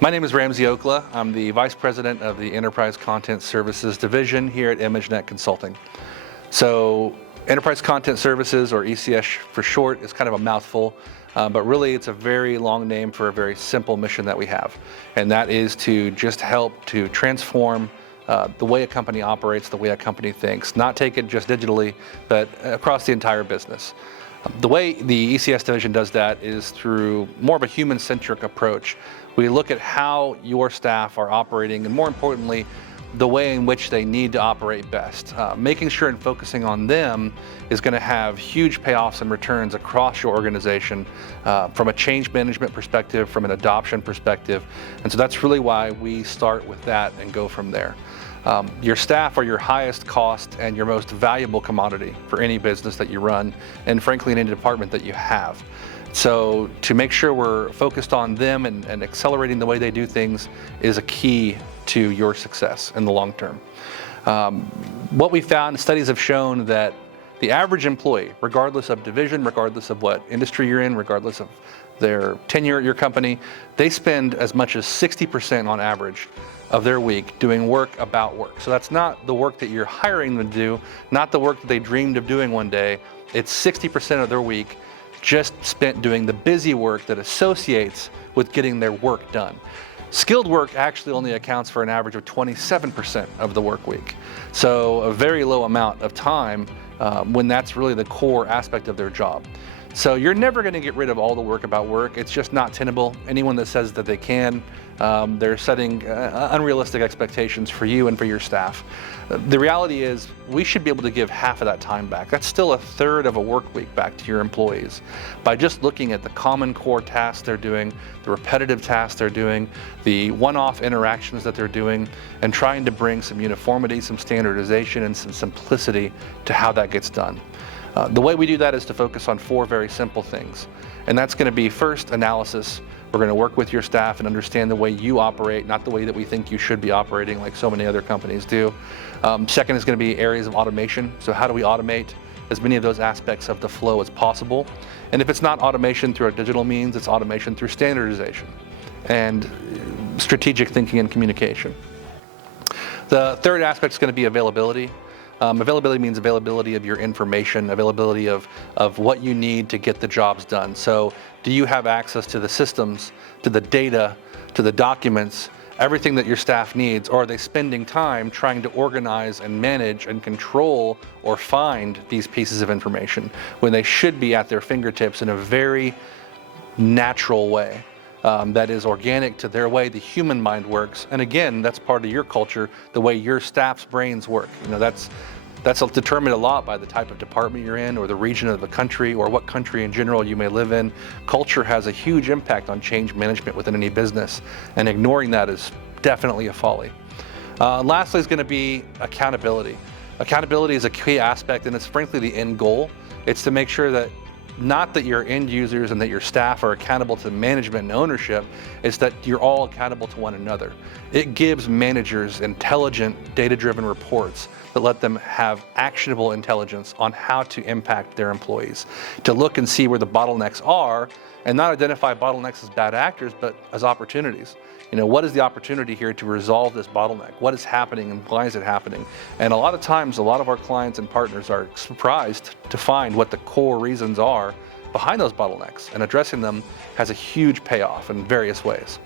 My name is Ramsey Oklah. I'm the Vice President of the Enterprise Content Services Division here at ImageNet Consulting. So Enterprise Content Services, or ECS for short, is kind of a mouthful, but really it's a very long name for a very simple mission that we have. And that is to just help to transform the way a company operates, the way a company thinks, not take it just digitally, but across the entire business. The way the ECS division does that is through more of a human-centric approach. We look at how your staff are operating, and more importantly, the way in which they need to operate best. Making sure and focusing on them is going to have huge payoffs and returns across your organization from a change management perspective, from an adoption perspective. And so that's really why we start with that and go from there. Your staff are your highest cost and your most valuable commodity for any business that you run, and frankly in any department that you have. So to make sure we're focused on them and accelerating the way they do things is a key to your success in the long term. What we found, studies have shown that the average employee, regardless of division, regardless of what industry you're in, regardless of their tenure at your company, they spend as much as 60% on average of their week doing work about work. So that's not the work that you're hiring them to do, not the work that they dreamed of doing one day. It's 60% of their week just spent doing the busy work that associates with getting their work done. Skilled work actually only accounts for an average of 27% of the work week. So a very low amount of time when that's really the core aspect of their job. So you're never going to get rid of all the work about work. It's just not tenable. Anyone that says that they can, they're setting unrealistic expectations for you and for your staff. The reality is we should be able to give half of that time back. That's still a third of a work week back to your employees by just looking at the common core tasks they're doing, the repetitive tasks they're doing, the one-off interactions that they're doing, and trying to bring some uniformity, some standardization, and some simplicity to how that gets done. The way we do that is to focus on four very simple things. And that's going to be first, analysis. We're going to work with your staff and understand the way you operate, not the way that we think you should be operating like so many other companies do. Second is going to be areas of automation. So how do we automate as many of those aspects of the flow as possible? And if it's not automation through a digital means, it's automation through standardization and strategic thinking and communication. The third aspect is going to be availability. Availability means availability of your information, availability of what you need to get the jobs done. So do you have access to the systems, to the data, to the documents, everything that your staff needs, or are they spending time trying to organize and manage and control or find these pieces of information when they should be at their fingertips in a very natural way? That is organic to their way the human mind works. And again, that's part of your culture, the way your staff's brains work. You know, that's determined a lot by the type of department you're in, or the region of the country, or what country in general you may live in. Culture has a huge impact on change management within any business, and ignoring that is definitely a folly. Lastly is going to be accountability. Accountability is a key aspect, and it's frankly the end goal. It's to make sure that not that your end users and that your staff are accountable to management and ownership, it's that you're all accountable to one another. It gives managers intelligent, data-driven reports that let them have actionable intelligence on how to impact their employees, to look and see where the bottlenecks are, and not identify bottlenecks as bad actors, but as opportunities. You know, what is the opportunity here to resolve this bottleneck? What is happening and why is it happening? And a lot of times, a lot of our clients and partners are surprised to find what the core reasons are behind those bottlenecks, and addressing them has a huge payoff in various ways.